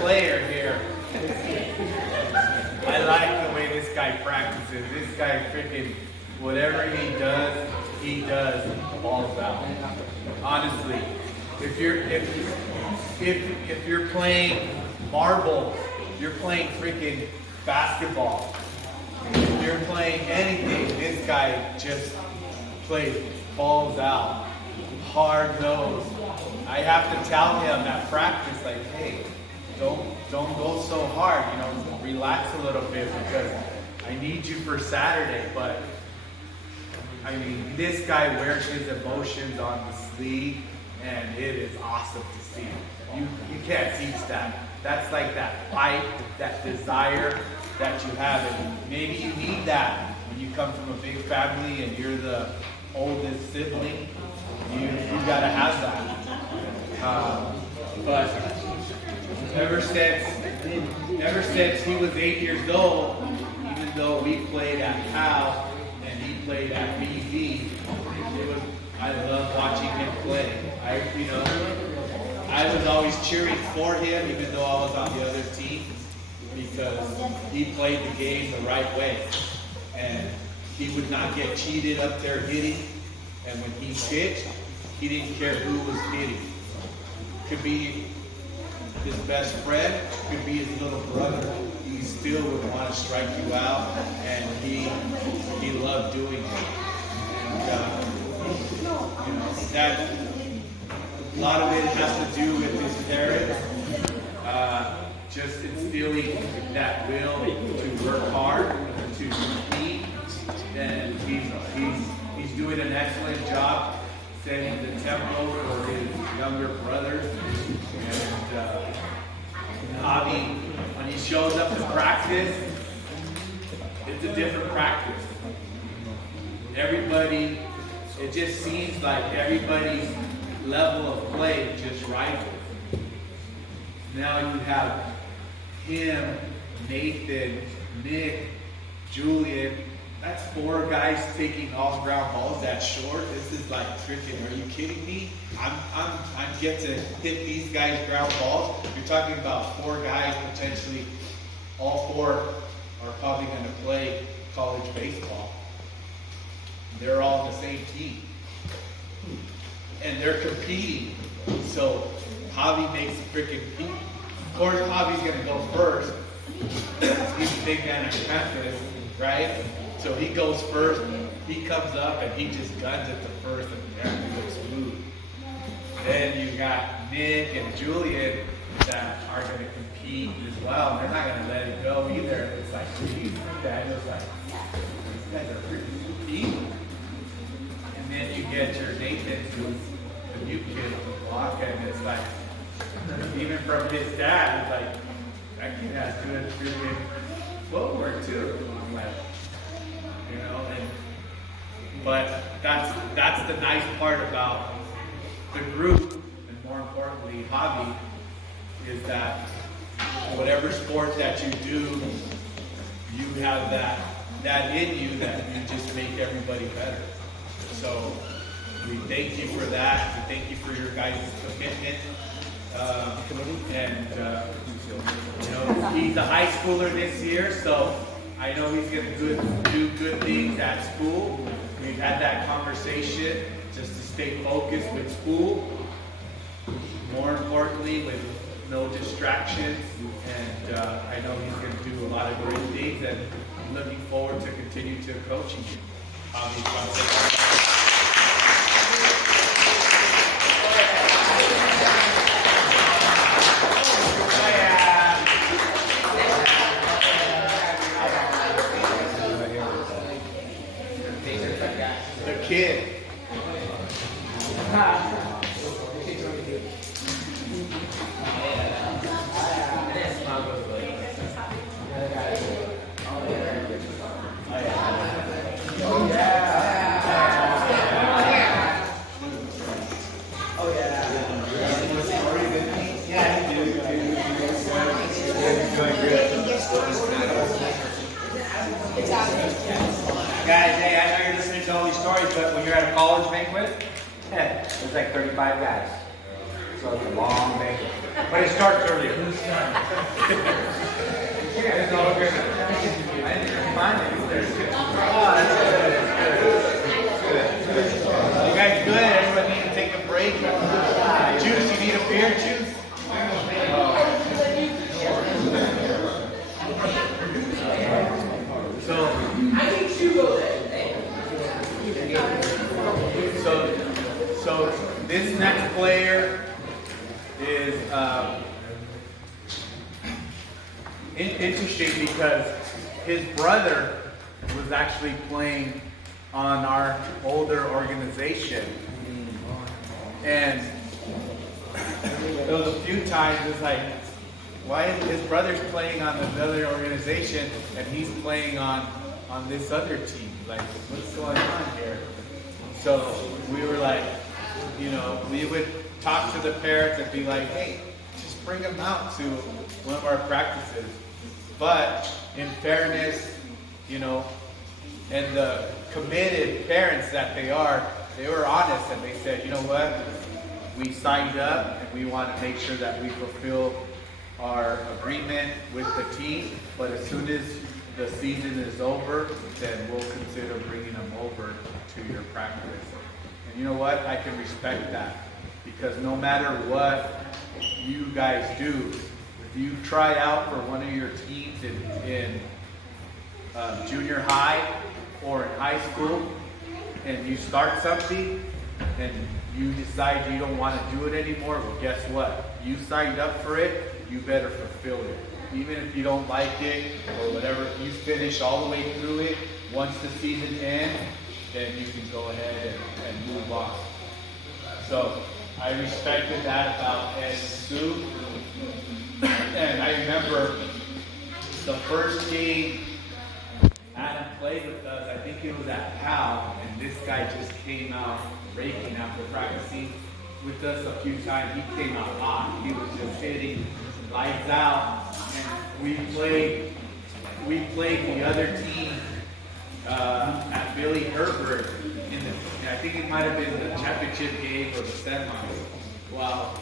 player here. I like the way this guy practices. This guy freaking, whatever he does balls out. Honestly, if you're playing marbles, you're playing freaking basketball. If you're playing anything, this guy just plays balls out, hard nose. I have to tell him at practice, like, hey, don't go so hard, relax a little bit because I need you for Saturday. But I mean, this guy wears his emotions on the sleeve, and it is awesome to see. You can't teach that. That's like that fight, that desire that you have, and maybe you need that when you come from a big family and you're the oldest sibling. You gotta have that. But ever since he was 8 years old, even though we played at Cal and he played at BV, I love watching him play. I was always cheering for him, even though I was on the other team, because he played the game the right way. And he would not get cheated up there hitting. And when he pitched, he didn't care who was hitting. Could be his best friend, could be his little brother. He still would want to strike you out, and he loved doing it. And that a lot of it has to do with his parents, just instilling that will to work hard, to compete, and he's doing an excellent job setting the tempo for his younger brothers. And Javi, when he shows up to practice, it's a different practice. Everybody, it just seems like everybody's level of play just rises. Now you have him, Nathan, Nick, Julian. That's 4 guys taking all ground balls that short. This is like freaking, are you kidding me? I'm get to hit these guys ground balls. You're talking about 4 guys potentially. All 4 are probably going to play college baseball. They're all on the same team. And they're competing. So Javi makes a freaking beat. Of course, Javi's going to go first. He's a big man of campus, right? So he goes first, he comes up and he just guns at the first, and everything looks smooth. Then you got Nick and Julian that are going to compete as well. They're not going to let it go either. It's like, geez, Daniel's like, these guys are pretty competing. And then you get your Nathan, who's the new kid on the block, and it's like, even from his dad, it's like, that kid has good freaking footwork too. I'm like, but that's the nice part about the group, and more importantly, Javi, is that whatever sport that you do, you have that in you that you just make everybody better. So we thank you for that. We thank you for your guys' commitment. He's a high schooler this year, so I know he's going to do good things at school. We've had that conversation just to stay focused with school. More importantly, with no distractions. And I know he's going to do a lot of great things, and I'm looking forward to continue to coaching you. The kid. Guys, hey, I know you're listening to all these stories, but when you're at a college banquet, there's like 35 guys. So it's a long banquet. But it starts earlier. interesting because his brother was actually playing on our older organization. And there was a few times it's like, why is his brother's playing on another organization and he's playing on this other team? Like, what's going on here? So we were like, you know, we would talk to the parents and be like, hey, just bring them out to one of our practices. But in fairness, you know, and the committed parents that they were honest and they said, you know what, we signed up and we want to make sure that we fulfill our agreement with the team, but as soon as the season is over, then we'll consider bringing them over to your practice. And you know what, I can respect that, because no matter what you guys do, if you try out for one of your teams in junior high or in high school, and you start something, and you decide you don't want to do it anymore, well, guess what? You signed up for it, you better fulfill it. Even if you don't like it or whatever, you finish all the way through it. Once the season ends, then you can go ahead and move on. So I respected that about Ed and Sue. And I remember the first game Adam played with us, I think it was at PAL, and this guy just came out raking after practicing with us a few times. He came out hot. He was just hitting lights out. And we played the other team at Billy Herbert I think it might have been the championship game or the semis. Wow.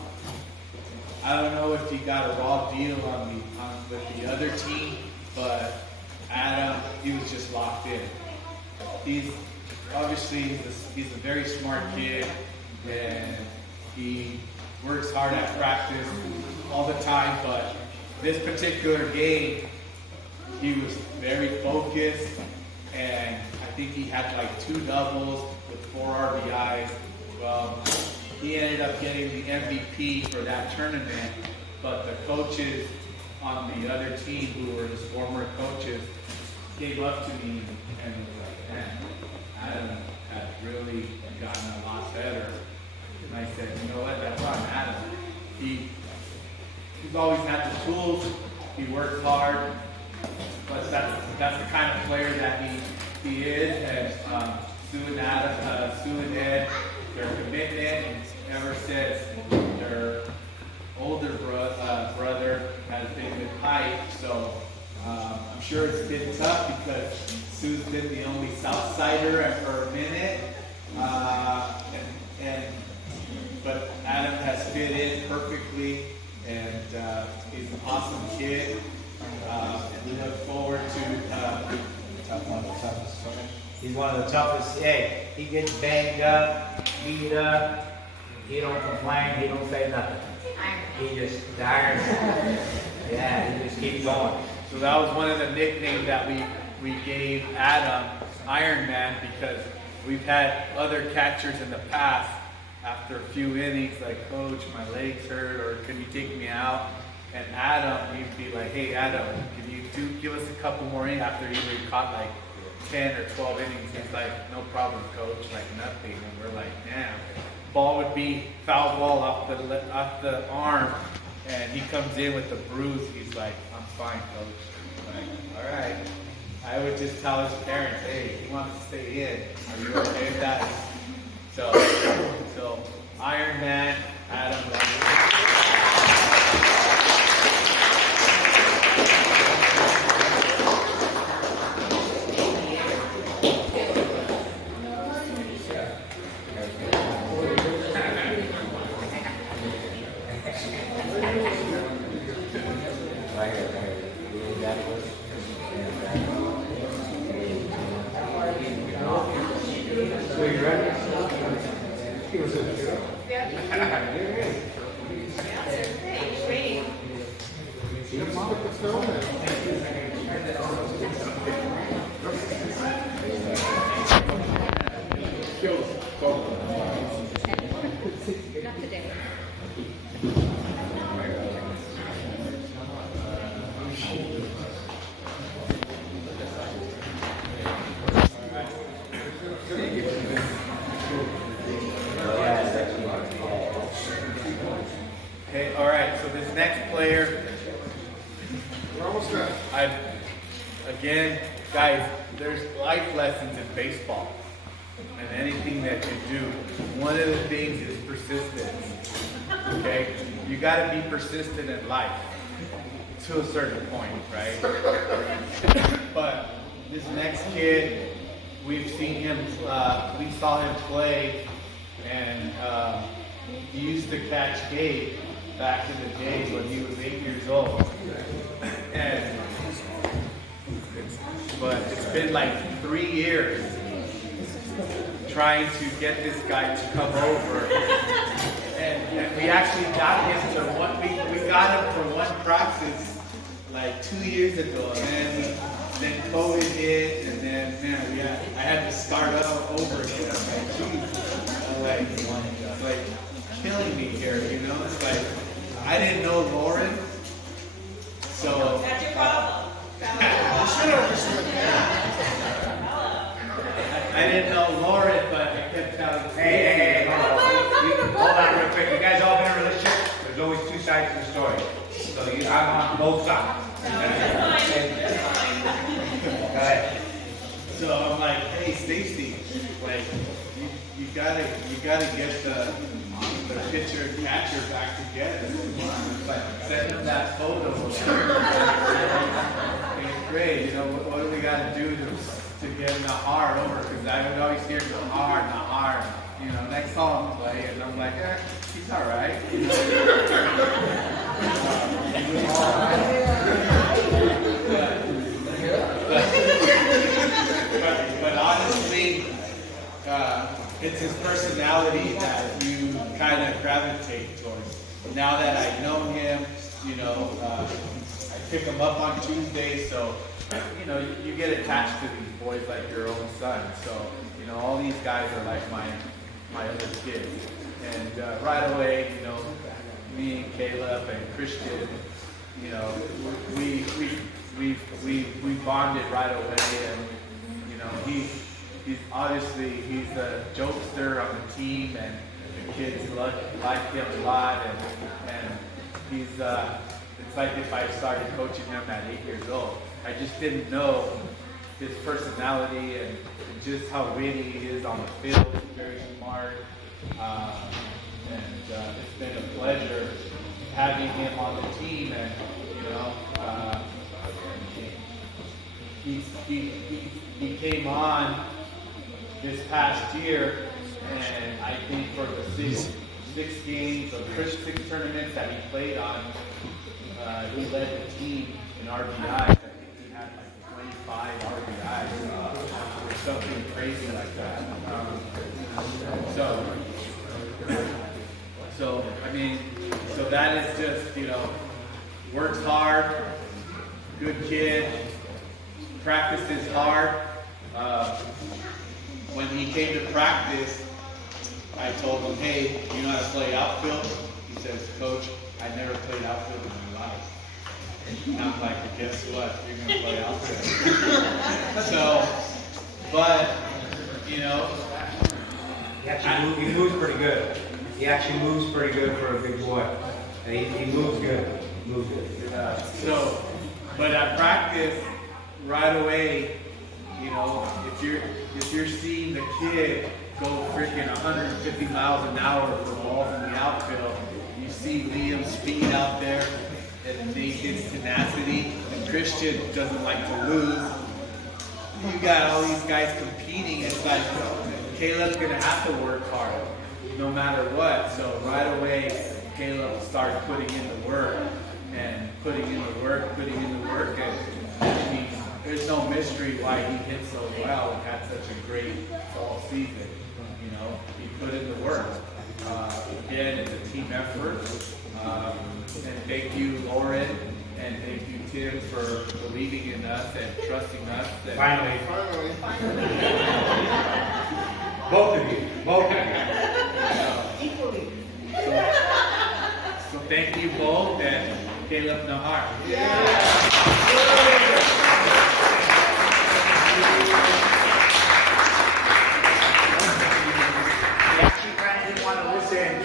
I don't know if he got a raw deal with the other team, but Adam, he was just locked in. He's a very smart kid, and he works hard at practice all the time, but this particular game, he was very focused, and I think he had like 2 doubles with 4 RBIs. Well, he ended up getting the MVP for that tournament, but the coaches on the other team, who were his former coaches, came up to me and was like, man, Adam has really gotten a lot better. And I said, you know what, that's on Adam. He's always had the tools, he works hard, but that's the kind of player that he is. And Sue and Ed, their commitment ever since their older brother has been with Pike. So I'm sure it's been tough because Sue's been the only Southsider for a minute, but Adam has fit in perfectly, and he's an awesome kid. We look forward to He's one of the toughest. Hey, he gets banged up, beat up. He don't complain. He don't say nothing. He just iron. Yeah, he just keeps going. So that was one of the nicknames that we gave Adam, Iron Man, because we've had other catchers in the past, after a few innings, like, coach, my legs hurt, or can you take me out? And Adam, he'd be like, hey Adam, can you give us a couple more innings? After he caught like 10 or 12 innings, he's like, no problem, coach, like nothing. And we're like, damn. Ball would be foul ball off the arm, and he comes in with the bruise. He's like, I'm fine, coach. I'm like, all right. I would just tell his parents, hey, he wants to stay in. Are you okay with that? So Iron Man, Adam. Not today. again, guys, there's life lessons in baseball and anything that you do. One of the things is persistence. Okay, you got to be persistent in life to a certain point, right? But this next kid, we've seen him. We saw him play, and he used to catch Gabe back in the days when he was 8 years old. And but it's been like 3 years trying to get this guy to come over. And we actually got him to we got him for one practice like 2 years ago. And then COVID hit, and then I had to start over again. It's like killing me here, you know? It's like I didn't know Lauren, so That's your problem. I didn't know Lauren, but I kept telling Hey, hold on real quick. You guys all been in a relationship? There's always two sides to the story. So I'm on both sides. Go ahead. So I'm like, hey Stacy, like you gotta get the pitcher and catcher back together. Like send them that photo. It's great, you know, what do we gotta do to get Nahar over? Because I would always hear Nahar, you know, next song play, and I'm like, he's alright. You know? He was but honestly, it's his personality that you kind of gravitate towards. Now that I know him, you know, I pick him up on Tuesdays, so you know, you get attached to these boys like your own son. So you know, all these guys are like my other kids, and right away, you know, me and Caleb and Christian, you know, we bonded right away, and you know, he's obviously he's a jokester on the team, and the kids like him a lot, and he's it's like if I started coaching him at 8 years old. I just didn't know his personality and just how witty he is on the field. He's very smart, and it's been a pleasure having him on the team, and you know. He came on this past year, and I think for the six games of six tournaments that he played on, he led the team in RBIs. I think he had like 25 RBIs or something crazy like that. So I mean, so that is just, you know, works hard, good kid. Practices hard. When he came to practice, I told him, hey, you know how to play outfield? He says, Coach, I never played outfield in my life. And I'm like, guess what? You're going to play outfield. So, but, you know. He moves pretty good. He actually moves pretty good for a big boy. And he moves good. He moves good. So, but at practice, right away, you know, if you're seeing the kid go freaking 150 miles an hour for balls in the outfield, you see Liam's speed out there and Nathan's tenacity, and Christian doesn't like to lose. You got all these guys competing. It's like Caleb's gonna have to work hard, no matter what. So right away, Caleb started putting in the work, and I mean, there's no mystery why he hit so well and had such a great fall season. You know, he put in the work. Again, it's a team effort. And thank you, Lauren, and thank you, Tim, for believing in us and trusting us. And Finally. Both of you. Equally. So thank you both, and Caleb Nahar.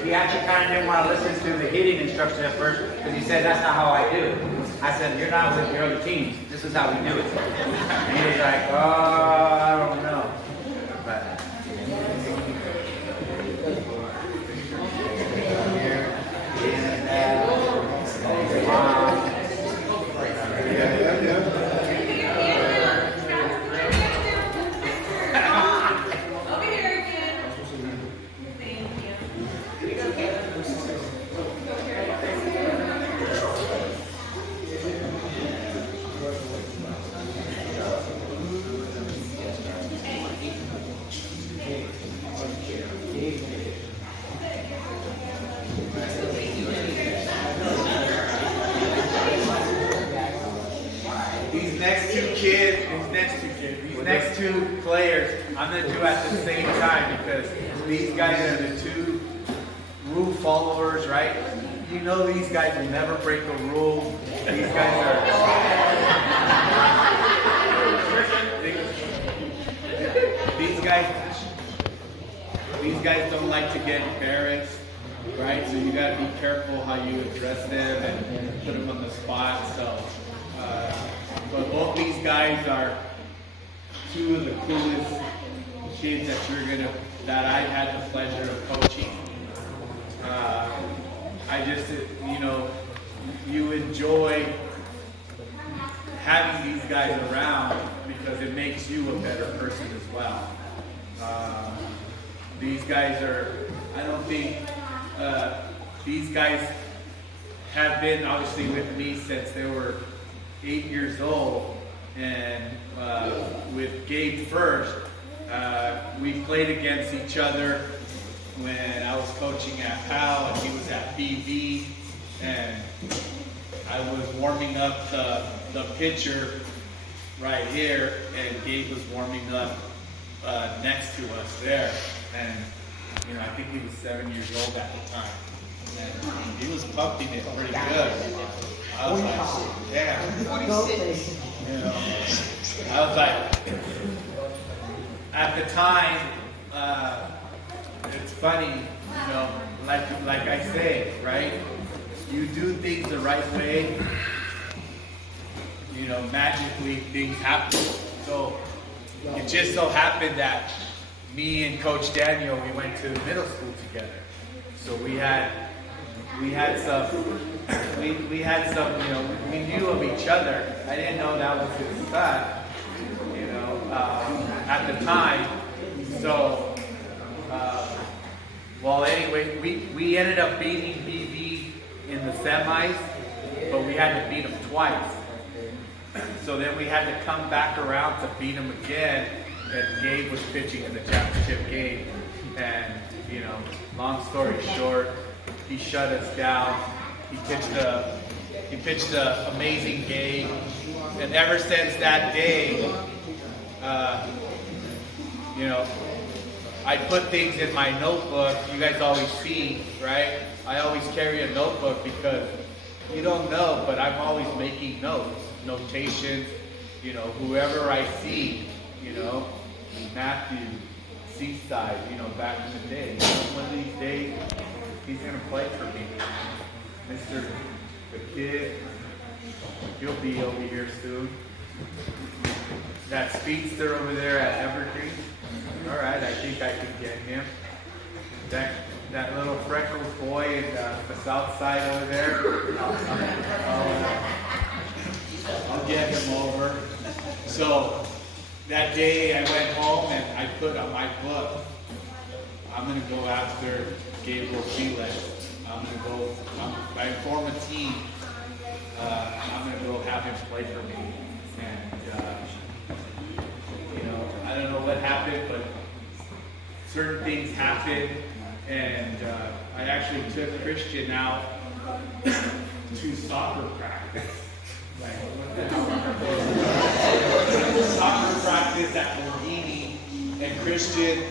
He actually kind of didn't want to listen to the hitting instructions at first because he said, that's not how I do. I said, you're not with your other teams. This is how we do it. And he was like, oh, I don't know. But Over here again. Thank you. These next two players, I'm gonna do at the same time because these guys are the two rule followers, right? You know these guys will never break a rule. These guys are. These guys don't like to get embarrassed, right? So you gotta be careful how you address them and put them on the spot. So, but both these guys are two of the coolest kids that I've had the pleasure of coaching. I just, you enjoy having these guys around because it makes you a better person as well. These guys I don't think, these guys have been obviously with me since they were 8 years old. And with Gabe first, we played against each other when I was coaching at PAL and he was at BV. And I was warming up the pitcher right here, and Gabe was warming up next to us there. And I think he was 7 years old at the time. And he was pumping it pretty good. I was like, damn. 46. I was like, at the time, it's funny, like I say, right? You do things the right way, magically things happen. So it just so happened that me and Coach Daniel, we went to middle school together. So we had some, we knew of each other. I didn't know that was his son, at the time. So, anyway, we ended up beating BV in the semis, but we had to beat him twice. So then we had to come back around to beat him again, and Gabe was pitching in the championship game. And, long story short, he shut us down. He pitched a amazing game, and ever since that day, I put things in my notebook. You guys always see, right? I always carry a notebook because you don't know, but I'm always making notations. Whoever I see, Matthew, Seaside, back in the day. One of these days, he's gonna play for me. Mr. The Kid, he'll be over here soon. That speedster over there at Evergreen. All right, I think I can get him. That little freckled boy in the south side over there. I'll get him over. So that day I went home and I put on my book, I'm gonna go after Gabriel Felix. I form a team. I'm gonna go have him play for me. And I don't know what happened, but certain things happened, and I actually took Christian out to soccer practice. Soccer practice at Borghini, and Christian,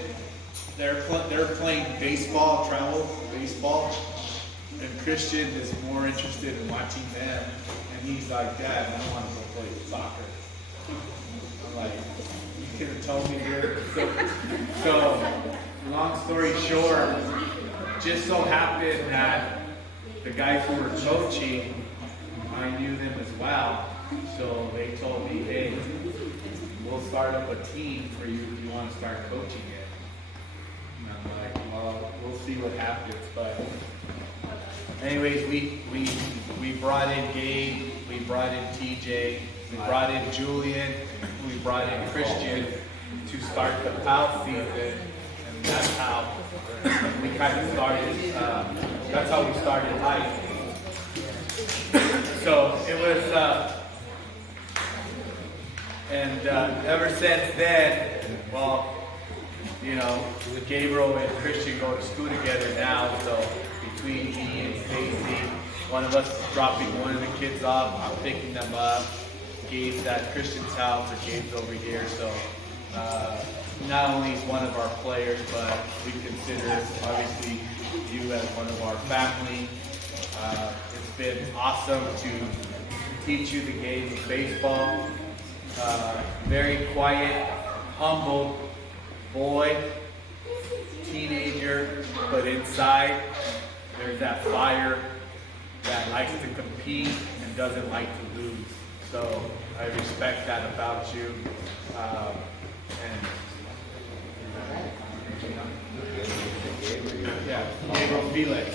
they're playing baseball, travel baseball, and Christian is more interested in watching them, and he's like, Dad, I don't want to go play soccer. I'm like, you could have told me here. So long story short, just so happened that the guys who were coaching, I knew them as well. So they told me, hey, we'll start up a team for you if you want to start coaching it. And I'm like, well, we'll see what happens. But anyways, we brought in Gabe, we brought in TJ, we brought in Julian, we brought in Christian to start the PAL season. And that's how we kind of started, that's how we started life. So it was, ever since then, well, you know, Gabriel and Christian go to school together now, so between me and Stacy, one of us is dropping one of the kids off, I'm picking them up. Gabe's at Christian's house, or Gabe's over here, so not only is one of our players, but we consider obviously you as one of our family. It's been awesome to teach you the game of baseball. Very quiet, humble boy, teenager, but inside there's that fire that likes to compete and doesn't like to lose. So I respect that about you. Yeah, Gabriel Felix.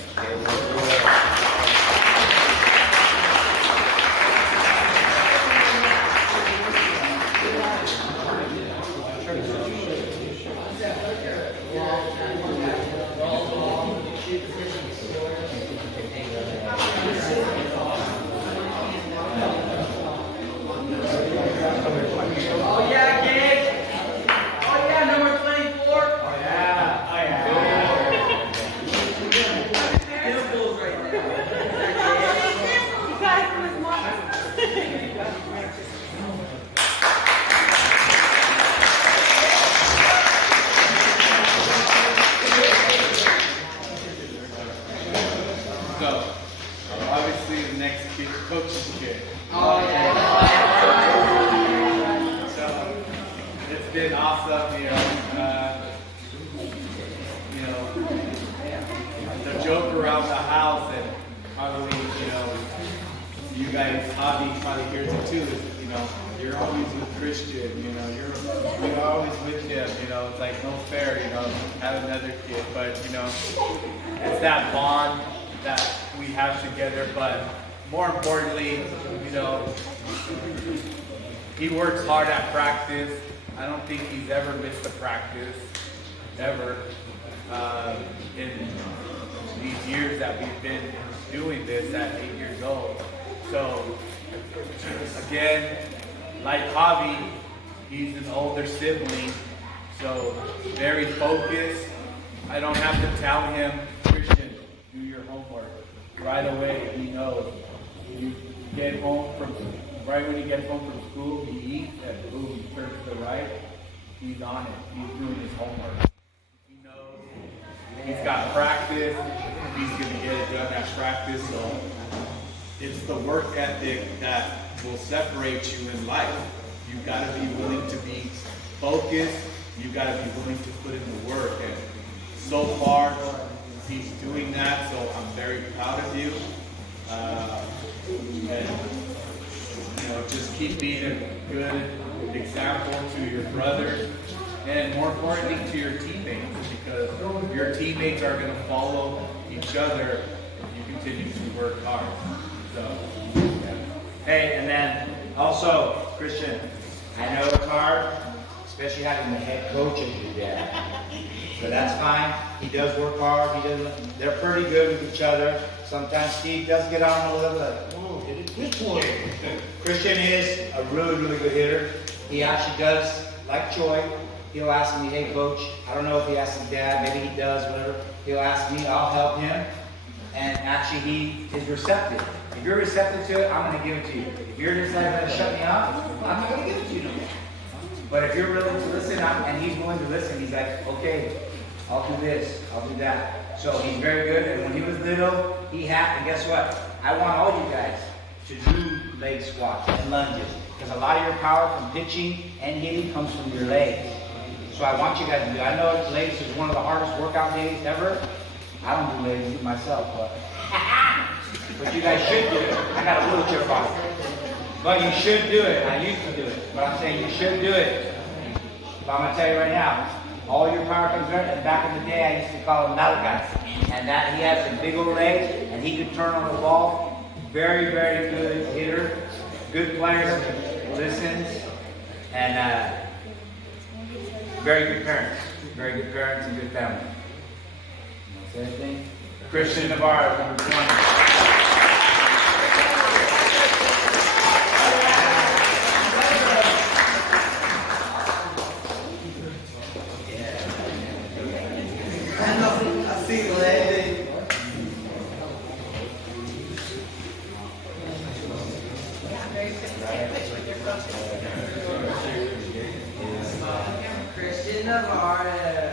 It's that bond that we have together, but more importantly, you know, he works hard at practice. I don't think he's ever missed a practice, ever, in these years that we've been doing this at 8 years old. So, again, like Javi, he's an older sibling, so very focused. I don't have to tell him, Christian, do your homework. Right away, he knows. You get home right when he gets home from school, he eats, and boom, he turns to the right. He's on it. He's doing his homework. He knows. He's got practice. He's going to get it done at practice. So it's the work ethic that will separate you in life. You've got to be willing to be focused. You've got to be willing to put in the work. And so far, he's doing that, so I'm very proud of you. And you know, just keep being a good example to your brothers, and more importantly to your teammates, because your teammates are going to follow each other if you continue to work hard. So, yeah. Hey, and then also, Christian, I know it's hard, especially having the head coach as your dad. But that's fine. He does work hard. They're pretty good with each other. Sometimes Steve does get on a little like, oh, did it this one? Christian is a really, really good hitter. He actually does, like Troy, he'll ask me, hey coach, I don't know if he asks his dad, maybe he does, whatever. He'll ask me, I'll help him. And actually he is receptive. If you're receptive to it, I'm going to give it to you. If you're just like going to shut me off, I'm not going to give it to you no more. But if you're willing to listen, and he's willing to listen, he's like, okay, I'll do this, I'll do that. So he's very good, and when he was little, and guess what? I want all you guys to do leg squats and lunges, because a lot of your power from pitching and hitting comes from your legs. So I want you guys to do it. I know legs is one of the hardest workout days ever. I don't do legs myself, but but you guys should do it. I got a wheelchair body. But you should do it. I used to do it. But I'm saying you should do it. But I'm going to tell you right now, all your power comes right. And back in the day, I used to call him Malachi. And that he had some big old legs, and he could turn on the ball. Very, very good hitter. Good player. Listens. And very good parents. Very good parents and good family. You want to say anything? Christian Navarro, number 20. Christian Navarro.